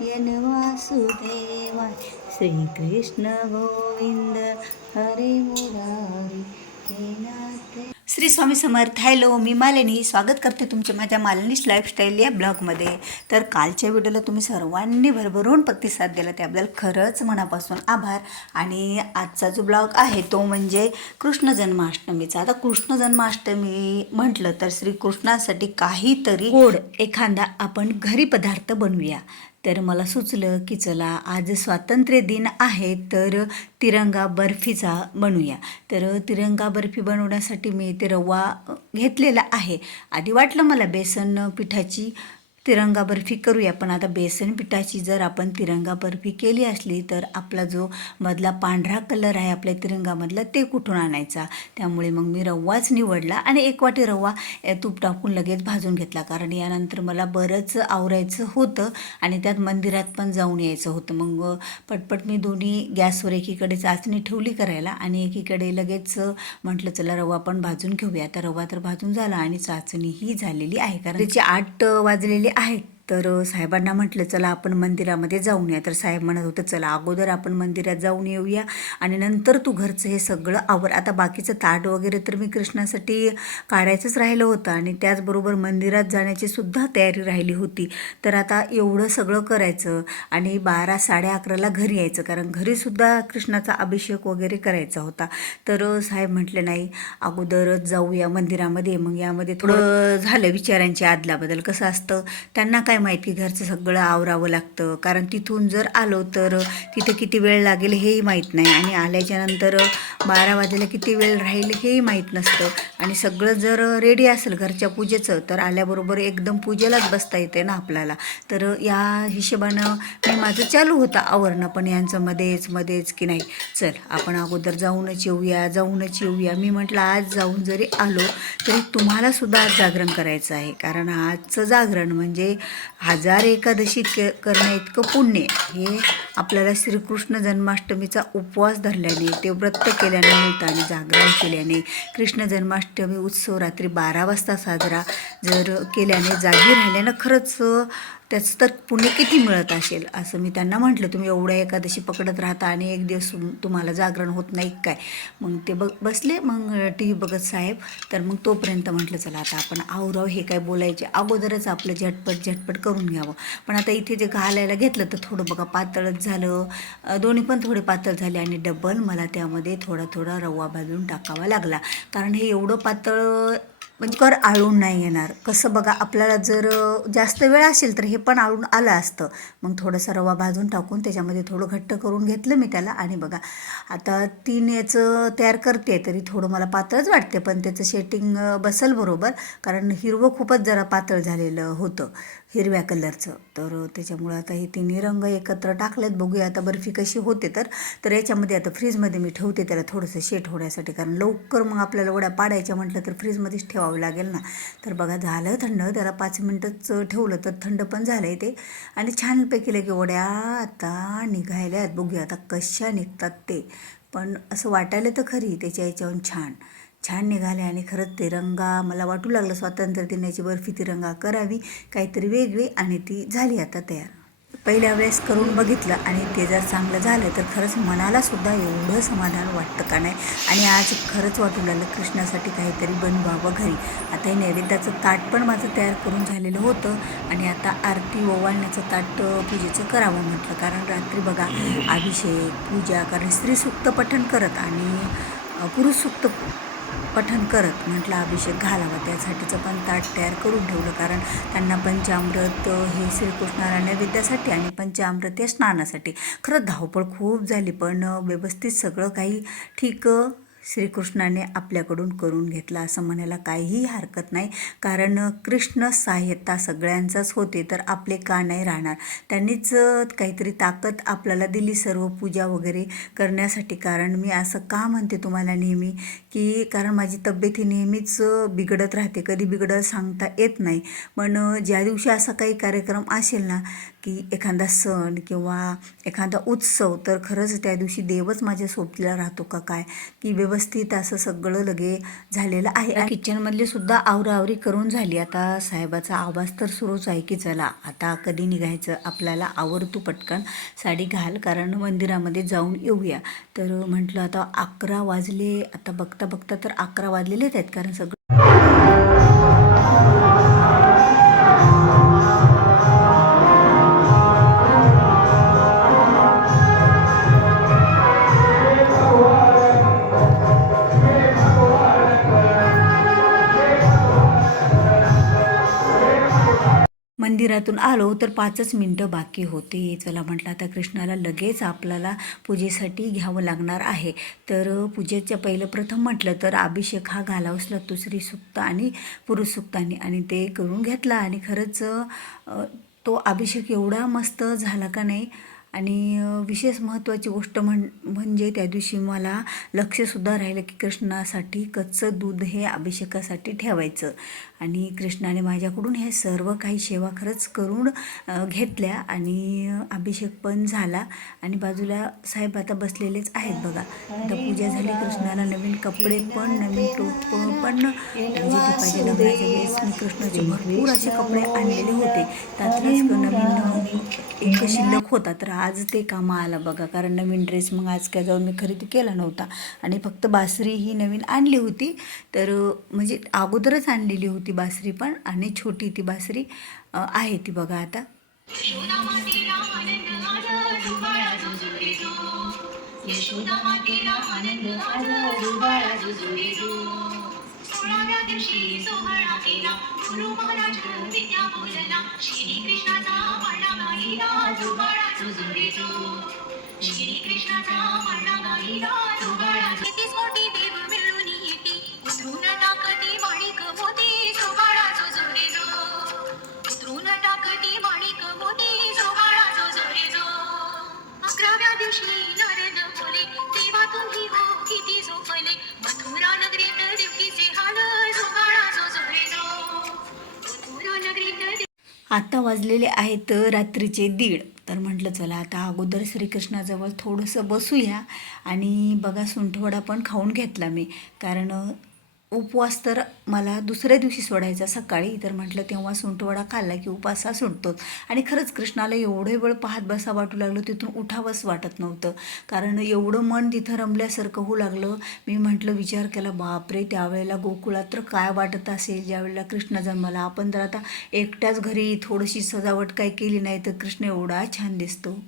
N वासुदेवाय श्रीकृष्ण गोविंद हरे Murari Shri Swami Samarth hello मी मालिनी. स्वागत करते तुमचे माझ्या मालिनीच लाईफस्टाईल या ब्लॉगमध्ये तर कालच्या व्हिडिओला तुम्ही सर्वांनी भरभरून प्रतिसाद दिला त्याबद्दल खरंच मनापासून आभार. आणि आजचा जो ब्लॉग आहे तो म्हणजे कृष्ण जन्माष्टमीचा. आता कृष्ण जन्माष्टमी म्हटलं तर श्रीकृष्णासाठी काहीतरी गोड. एखादा आपण घरी पदार्थ बनवूया. तर मला सुचलं की चला आज स्वातंत्र्य दिन आहे तर तिरंगा बर्फीचा बनवूया तर तिरंगा बर्फी बनवण्यासाठी मी ते रवा घेतलेला आहे. आधी वाटलं मला बेसन पिठाची तिरंगा बर्फी करूया. पण आता बेसन पिठाची जर आपण तिरंगा बर्फी केली असली तर आपला जो मधला पांढरा कलर आहे आपल्या तिरंगामधला ते कुठून आणायचा? त्यामुळे मग मी रवाच निवडला आणि एक वाटी रवा तूप टाकून लगेच भाजून घेतला. कारण यानंतर मला बरंच आवरायचं होतं आणि त्यात मंदिरात पण जाऊन यायचं होतं. मग पटपट मी दोन्ही गॅसवर एकीकडे चाचणी ठेवली करायला आणि एकीकडे लगेच म्हटलं चला रवा पण भाजून घेऊया. तर रवा तर भाजून झाला आणि चाचणी ही झालेली आहे. कारण त्याची आठ वाजलेली आहेत तर साहेबांना म्हटलं चला आपण मंदिरामध्ये जाऊन या तर साहेब म्हणत होतं चला अगोदर आपण मंदिरात जाऊन येऊया आणि नंतर तू घरचं हे सगळं आवर. आता बाकीचं ताट वगैरे तर मी कृष्णासाठी काढायचंच राहिलं होतं आणि त्याचबरोबर मंदिरात जाण्याची सुद्धा तयारी राहिली होती. तर आता एवढं सगळं करायचं आणि बारा साडे अकराला घरी यायचं कारण घरीसुद्धा कृष्णाचा अभिषेक वगैरे करायचा होता. तर साहेब म्हटले नाही अगोदरच जाऊया मंदिरामध्ये मग यामध्ये थोडं झालं विचारांची आदलाबदल कसं असतं? त्यांना काय माहिती घरचं सगळं आवरावं लागतं. कारण तिथून जर आलो तर तिथे किती वेळ लागेल हेही माहीत नाही. आणि आल्याच्यानंतर बारा वाजेला किती वेळ राहील हेही माहीत नसतं. आणि सगळं जर रेडी असेल घरच्या पूजेचं तर आल्याबरोबर एकदम पूजेलाच बसता येते ना आपल्याला. तर या हिशोबानं मी माझं चालू होतं आवरणं पण यांचं मध्येच मध्येच की नाही. चल आपण अगोदर जाऊनच येऊया जाऊनच येऊया. मी म्हटलं आज जाऊन जरी आलो तरी तुम्हालासुद्धा आज जागरण करायचं आहे. कारण आजचं जागरण म्हणजे हजार एकादशी के करणं इतकं पुण्य हे आपल्याला श्रीकृष्ण जन्माष्टमीचा उपवास धरल्याने ते व्रत केल्याने मिळतं आणि जागरण केल्याने कृष्ण जन्माष्टमी उत्सव रात्री बारा वाजता साजरा जर केल्याने जागी राहिल्यानं खरंच त्याचं तर पुण्य किती मिळत असेल असं मी त्यांना म्हटलं तुम्ही एवढ्या एकादशी पकडत राहता आणि एक दिवस तुम्हाला जागरण होत नाही काय मग ते बघ बसले मग टी व्ही बघत साहेब. तर मग तोपर्यंत म्हटलं चला आता आपण आवराव हे काय बोलायचे? अगोदरच आपलं झटपट झटपट करून घ्यावं. पण आता इथे जे घालायला घेतलं तर थोडं बघा पातळच झालं. दोन्ही पण थोडे पातळ झाले आणि डबल मला त्यामध्ये थोडा थोडा रवा भाजून टाकावा लागला. कारण हे एवढं पातळ म्हणजे कर आळून नाही येणार. कसं बघा आपल्याला जर जास्त वेळ असेल तर हे पण आळून आलं असतं. मग थोडंसं रवा भाजून टाकून त्याच्यामध्ये थोडं घट्ट करून घेतलं मी त्याला. आणि बघा आता तीन याचं तयार करते तरी थोडं मला पातळच वाटते पण त्याचं शेटिंग बसल बरोबर. कारण हिरवं खूपच जरा पातळ झालेलं होतं हिरव्या कलरचं तर त्याच्यामुळं आता हे तिन्ही रंग एकत्र टाकलेत. बघूया आता बर्फी कशी होते तर. तर याच्यामध्ये आता फ्रीजमध्ये मी ठेवते त्याला थोडंसं शेट होण्यासाठी. कारण लवकर मग आपल्याला वड्या पाडायच्या म्हटलं तर फ्रीजमध्येच ठेवावं लागेल ना. तर बघा झालं थंड. त्याला पाच मिनटंच ठेवलं तर थंड पण झालं आहे ते. आणि छानपैकी लगे वड्या आता निघायल्या आहेत बघूया आता कशा निघतात ते. पण असं वाटायला तर खरी त्याच्या याच्याहून छान. छान निघाले आणि खरंच तिरंगा मला वाटू लागलं. स्वातंत्र्य दिनाची बर्फी तिरंगा करावी. काहीतरी वेगळी आणि ती झाली आता तयार. पहिल्या वेळेस करून बघितलं आणि ते जर चांगलं झालं तर खरंच मनालासुद्धा एवढं समाधान वाटतं का नाही? आणि आज खरंच वाटू लागलं कृष्णासाठी काहीतरी बनवावं घरी. आता हे नैवेद्याचं ताट पण माझं तयार करून झालेलं होतं आणि आता आरती ओवाळण्याचं ताट पूजेचं करावं म्हटलं. कारण रात्री बघा अभिषेक पूजा कारण स्त्रीसुक्त पठण करत आणि पुरुष पुरुषसुक्त पठण करत म्हटलं अभिषेक घालावा. त्यासाठीचं पण ताट तयार करून ठेवलं. कारण त्यांना पंचामृत हे श्रीकृष्णाला नैवेद्यासाठी आणि पंचामृत हे स्नानासाठी. खरंच धावपळ खूप झाली पण व्यवस्थित सगळं काही ठीक श्रीकृष्णाने आपल्याकडून करून घेतला असं म्हणायला काहीही हरकत नाही. कारण कृष्ण सहाय्यता सगळ्यांचाच होते तर आपले का नाही राहणार? त्यांनीच काहीतरी ताकद आपल्याला दिली सर्व पूजा वगैरे करण्यासाठी. कारण मी असं का म्हणते तुम्हाला नेहमी? की कारण माझी तब्येत ही नेहमीच बिघडत राहते. कधी बिघडत सांगता येत नाही. पण ज्या दिवशी असा काही कार्यक्रम असेल ना की एखादा सण किंवा एखादा उत्सव तर खरंच त्या दिवशी देवच माझ्या सोबतीला राहतो का काय? की व्यवस्थित व्यवस्थित असं सगळं लगे झालेलं आहे. किचनमधली सुद्धा आवराआवरी करून झाली. आता साहेबाचा आवाज तर सुरूच आहे की चला आता कधी निघायचं आपल्याला आवरतू पटकन साडी घाल कारण मंदिरामध्ये जाऊन येऊया. तर म्हटलं आता अकरा वाजले आता बघता बघता तर अकरा वाजलेलेच आहेत कारण सगळं मंदिरातून आलो तर पाचच मिनटं बाकी होती. चला म्हटलं आता कृष्णाला लगेच आपल्याला पूजेसाठी घ्यावं लागणार आहे. तर पूजेच्या पहिलं प्रथम म्हटलं तर अभिषेक हा घालावाच लागतो स्त्री सुक्त आणि पुरुष सुक्तांनी आणि ते करून घेतला. आणि खरंच तो अभिषेक एवढा मस्त झाला का नाही आणि विशेष महत्त्वाची गोष्ट म्हण म्हणजे त्या दिवशी मला लक्षसुद्धा राहिलं की कृष्णासाठी कच्चं दूध हे अभिषेकासाठी ठेवायचं. आणि कृष्णाने माझ्याकडून हे सर्व काही सेवा खरंच करून घेतल्या आणि अभिषेक पण झाला. आणि बाजूला साहेब आता बसलेलेच आहेत बघा. आता पूजा झाली कृष्णाला नवीन कपडे पण नवीन टोप पण. म्हणजे दीपाच्या लग्नाच्या वेळेस मी कृष्णाचे भरपूर असे कपडे आणलेले होते. त्यातलाच नवीन एक शिल्लक होता. तर आज ते कामा आलं बघा कारण नवीन ड्रेस मग आज काय जाऊन मी खरेदी केला नव्हता आणि फक्त बासरी ही नवीन आणली होती तर म्हणजे अगोदरच आणलेली होती बासरी पण आणि छोटी ती बासरी आहे ती बघा आता यशोदा मातेला आनंद आज सोळाव्या दिवशी सोहळा केला गुरु महाराज विद्या बोलला श्री कृष्णाचा म्हणा गाईला जुबाळा जो श्री कृष्णाचा आता वाजलेले आहेत रात्रीचे दीड. तर म्हटलं चला आता अगोदर श्रीकृष्णाजवळ थोडंसं बसूया आणि बघा सुंठवडा पण खाऊन घेतला मी. कारण उपवास तर मला दुसऱ्या दिवशी सोडायचा सकाळी. तर म्हटलं तेव्हा सुंटवडा खाल्ला की उपवास हा सुटतो. आणि खरंच कृष्णाला एवढे वेळ पाहत बसा वाटू लागलं तिथून उठावंच वाटत नव्हतं. कारण एवढं मन तिथं रमल्यासारखं होऊ लागलं. मी म्हटलं विचार केला बापरे त्यावेळेला गोकुळात तर काय वाटत असेल? ज्यावेळेला कृष्ण जन्माला. आपण जर आता एकट्याच घरी थोडीशी सजावट काय केली नाही तर कृष्ण एवढा छान दिसतो.